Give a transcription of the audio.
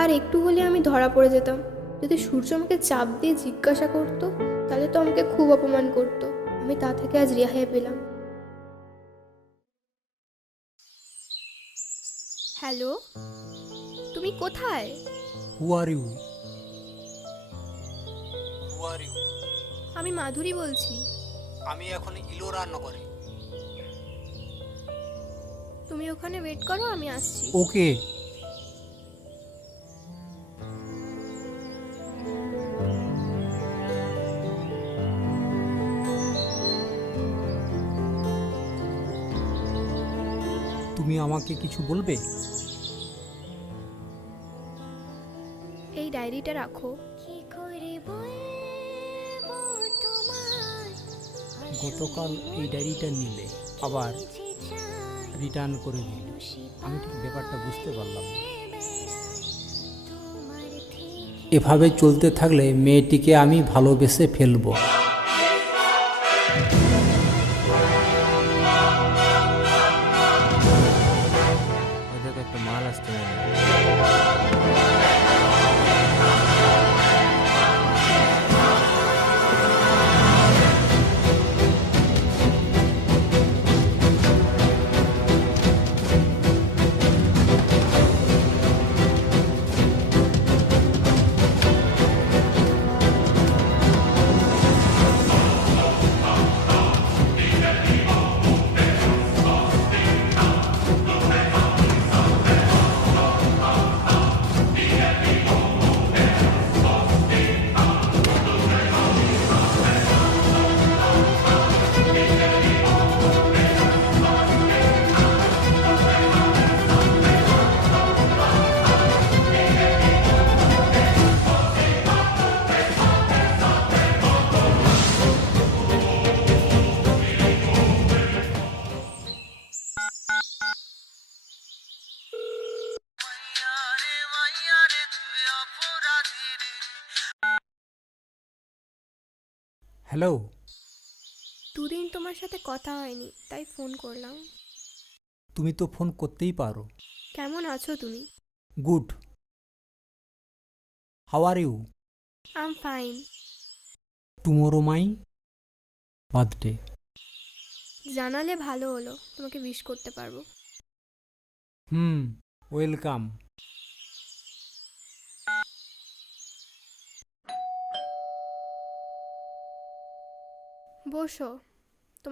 আর একটু হলে আমি ধরা পড়ে যেতাম। যদি সূর্য আমাকে চাপ দিয়ে জিজ্ঞাসা করতো তাহলে তো আমাকে খুব অপমান করতো। আমি তা থেকে আজ রেহাই পেলাম। হ্যালো, তুমি কোথায়? Who are you? Who are you? আমি মাধুরী বলছি। আমি এখন ইলোরানগরে। তুমি ওখানে ওয়েট করো, আমি আসছি। ওকে। তুমি আমাকে কিছু বলবে? এই ডায়েরিটা রাখো। গতকাল এই ডায়েরিটা নিলে, আবার রিটার্ন করে দিলে। আমি ঠিক ব্যাপারটা বুঝতে পারলাম না। এভাবে চলতে থাকলে মেয়েটিকে আমি ভালোবেসে ফেলবো। একটা মাল আসতে হ্যালো। দুদিন তোমার সাথে কথা হয়নি, তাই ফোন করলাম। তুমি তো ফোন করতেই পারো। কেমন আছো তুমি? Good. How are you? I am fine. Tomorrow my birthday. জানালে ভালো হলো, তোমাকে উইশ করতে পারবো। ওয়েলকাম। বসো।